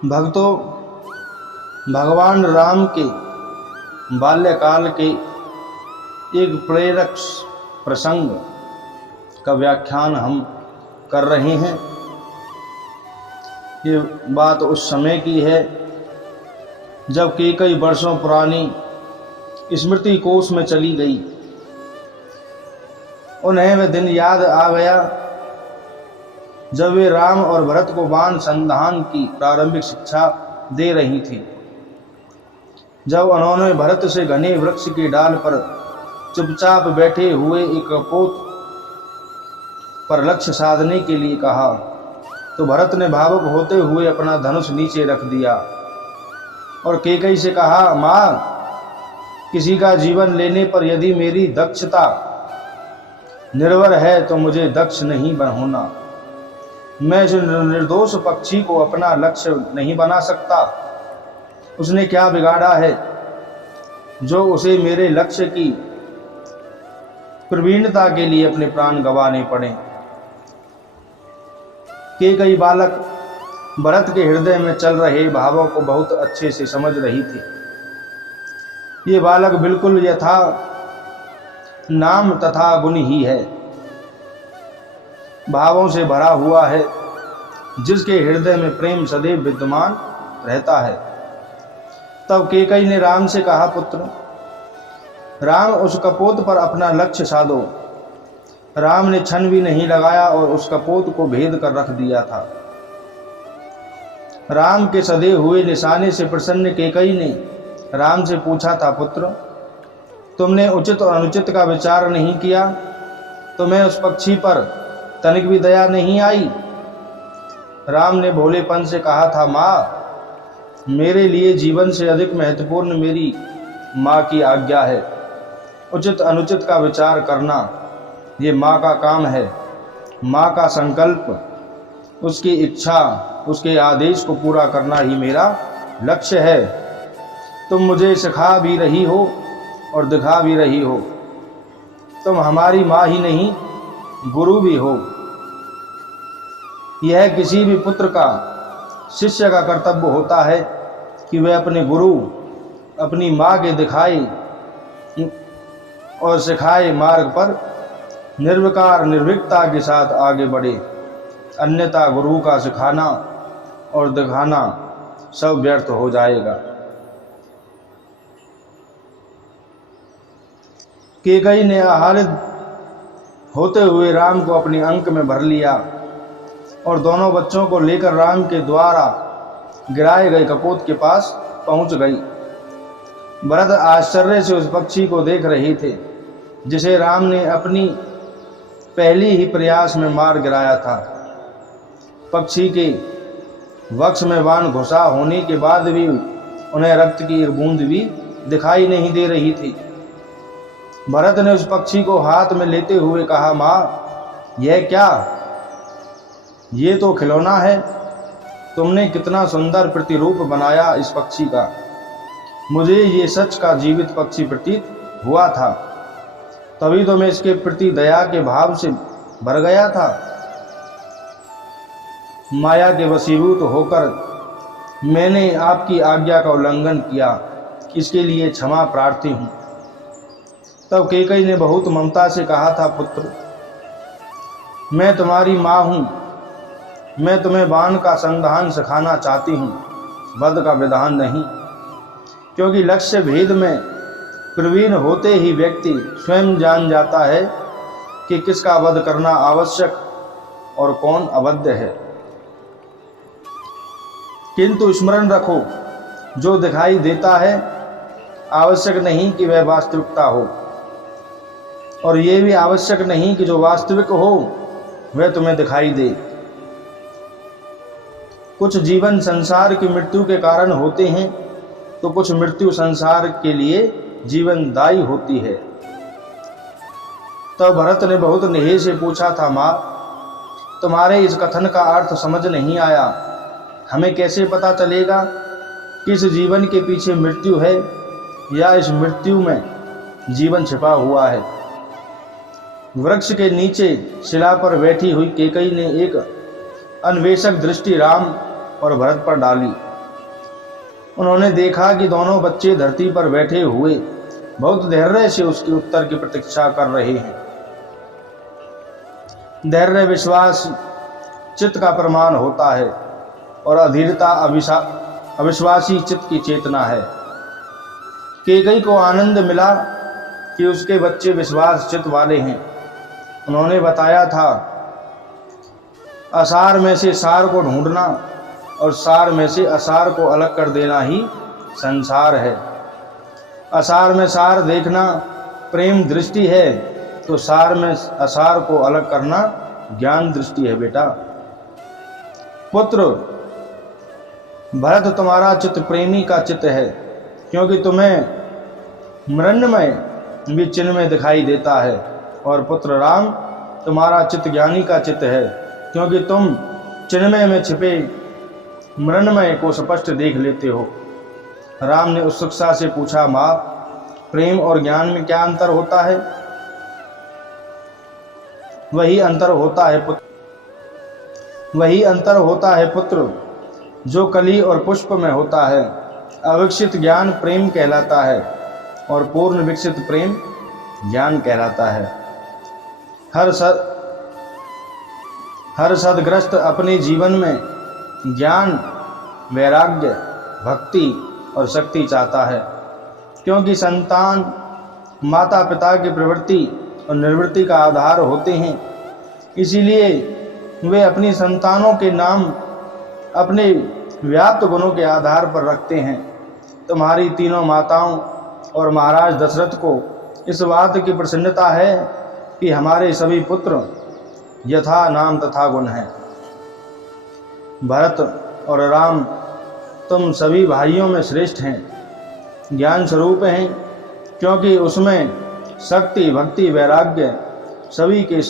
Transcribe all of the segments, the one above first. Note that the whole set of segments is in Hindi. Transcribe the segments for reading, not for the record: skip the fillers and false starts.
भक्तों, भगवान राम के बाल्यकाल के एक प्रेरक प्रसंग का व्याख्यान हम कर रहे हैं। ये बात उस समय की है जब कई वर्षों पुरानी स्मृति कोश में चली गई। उन्हें वह दिन याद आ गया जब वे राम और भरत को बाण संधान की प्रारंभिक शिक्षा दे रही थी। जब उन्होंने भरत से घने वृक्ष की डाल पर चुपचाप बैठे हुए एक कपोत पर लक्ष्य साधने के लिए कहा, तो भरत ने भावुक होते हुए अपना धनुष नीचे रख दिया और कैकेयी से कहा, माँ, किसी का जीवन लेने पर यदि मेरी दक्षता निर्भर है तो मुझे दक्ष नहीं होना। मैं जो निर्दोष पक्षी को अपना लक्ष्य नहीं बना सकता, उसने क्या बिगाड़ा है जो उसे मेरे लक्ष्य की प्रवीणता के लिए अपने प्राण गंवाने पड़े। कैकेयी बालक भरत के हृदय में चल रहे भावों को बहुत अच्छे से समझ रही थी। ये बालक बिल्कुल यथा नाम तथा गुण ही है, भावों से भरा हुआ है, जिसके हृदय में प्रेम सदैव विद्यमान रहता है। तब कैकेयी ने राम से कहा, पुत्र राम, उस कपोत पर अपना लक्ष्य साधो। राम ने क्षण भी नहीं लगाया और उस कपोत को भेद कर रख दिया था। राम के सधे हुए निशाने से प्रसन्न कैकेयी ने राम से पूछा था, पुत्र तुमने उचित और अनुचित का विचार नहीं किया? तुम्हें उस पक्षी पर तनिक भी दया नहीं आई? राम ने भोलेपन से कहा था, माँ, मेरे लिए जीवन से अधिक महत्वपूर्ण मेरी माँ की आज्ञा है। उचित अनुचित का विचार करना ये माँ का काम है। माँ का संकल्प, उसकी इच्छा, उसके आदेश को पूरा करना ही मेरा लक्ष्य है। तुम मुझे सिखा भी रही हो और दिखा भी रही हो। तुम हमारी माँ ही नहीं, गुरु भी हो। यह किसी भी पुत्र का, शिष्य का कर्तव्य होता है कि वह अपने गुरु, अपनी माँ के दिखाए और सिखाए मार्ग पर निर्विकार निर्भीकता के साथ आगे बढ़े। अन्यथा गुरु का सिखाना और दिखाना सब व्यर्थ हो जाएगा। कैकेयी ने आह्लादित होते हुए राम को अपने अंक में भर लिया और दोनों बच्चों को लेकर राम के द्वारा गिराए गए कपोत के पास पहुंच गई। भरत आश्चर्य से उस पक्षी को देख रहे थे जिसे राम ने अपनी पहली ही प्रयास में मार गिराया था। पक्षी के वक्ष में बाण घुसा होने के बाद भी उन्हें रक्त की एक बूंद भी दिखाई नहीं दे रही थी। भरत ने उस पक्षी को हाथ में लेते हुए कहा, माँ, यह क्या? ये तो खिलौना है। तुमने कितना सुंदर प्रतिरूप बनाया इस पक्षी का। मुझे ये सच का जीवित पक्षी प्रतीत हुआ था, तभी तो मैं इसके प्रति दया के भाव से भर गया था। माया के वशीभूत होकर मैंने आपकी आज्ञा का उल्लंघन किया, इसके लिए क्षमा प्रार्थी हूँ। तब कैकेयी ने बहुत ममता से कहा था, पुत्र मैं तुम्हारी माँ हूँ। मैं तुम्हें बाण का संधान सिखाना चाहती हूँ, वध का विधान नहीं। क्योंकि लक्ष्य भेद में प्रवीण होते ही व्यक्ति स्वयं जान जाता है कि किसका वध करना आवश्यक और कौन अवध्य है। किंतु स्मरण रखो, जो दिखाई देता है आवश्यक नहीं कि वह वास्तविकता हो, और ये भी आवश्यक नहीं कि जो वास्तविक हो वह तुम्हें दिखाई दे। कुछ जीवन संसार की मृत्यु के कारण होते हैं तो कुछ मृत्यु संसार के लिए जीवनदायी होती है। तब भरत ने बहुत नेह से पूछा था, माँ, तुम्हारे इस कथन का अर्थ समझ नहीं आया। हमें कैसे पता चलेगा कि इस जीवन के पीछे मृत्यु है या इस मृत्यु में जीवन छिपा हुआ है? वृक्ष के नीचे शिला पर बैठी हुई कैकेयी ने एक अन्वेषक दृष्टि राम और भरत पर डाली। उन्होंने देखा कि दोनों बच्चे धरती पर बैठे हुए बहुत धैर्य से उसके उत्तर की प्रतीक्षा कर रहे हैं। धैर्य विश्वास चित्त का प्रमाण होता है और अधीरता अविश्वासी चित्त की चेतना है। कैकेयी को आनंद मिला कि उसके बच्चे विश्वास चित्त वाले हैं। उन्होंने बताया था, असार में से सार को ढूंढना और सार में से असार को अलग कर देना ही संसार है। असार में सार देखना प्रेम दृष्टि है, तो सार में असार को अलग करना ज्ञान दृष्टि है। बेटा पुत्र, भरत तुम्हारा चित्त प्रेमी का चित्त है, क्योंकि तुम्हें मृण्मय भी चिन्ह में दिखाई देता है। और पुत्र राम, तुम्हारा चित्त ज्ञानी का चित्त है, क्योंकि तुम चिन्मय में छिपे मृण्मय को स्पष्ट देख लेते हो। राम ने उत्सुकता से पूछा, माँ, प्रेम और ज्ञान में क्या अंतर होता है? वही अंतर होता है पुत्र, जो कली और पुष्प में होता है। अविकसित ज्ञान प्रेम कहलाता है और पूर्ण विकसित प्रेम ज्ञान कहलाता है। हर सद्ग्रस्त अपने जीवन में ज्ञान, वैराग्य, भक्ति और शक्ति चाहता है, क्योंकि संतान माता पिता की प्रवृत्ति और निवृत्ति का आधार होते हैं। इसीलिए वे अपनी संतानों के नाम अपने व्याप्त गुणों के आधार पर रखते हैं। तुम्हारी तीनों माताओं और महाराज दशरथ को इस बात की प्रसन्नता है कि हमारे सभी पुत्र यथा नाम तथा गुण हैं। भरत और राम, तुम सभी भाइयों में श्रेष्ठ हैं, ज्ञान स्वरूप हैं, क्योंकि उसमें शक्ति, भक्ति, वैराग्य सभी के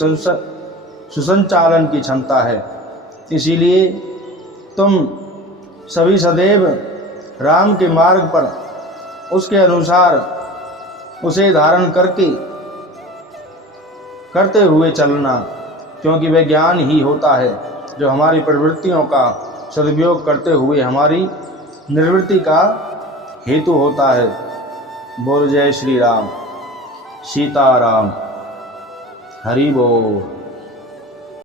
सुसंचालन की क्षमता है। इसीलिए तुम सभी सदैव राम के मार्ग पर उसके अनुसार उसे धारण करते हुए चलना, क्योंकि वह ज्ञान ही होता है जो हमारी प्रवृत्तियों का सदुपयोग करते हुए हमारी निवृत्ति का हेतु होता है। बोल जय श्री राम, सीताराम, हरि बोल।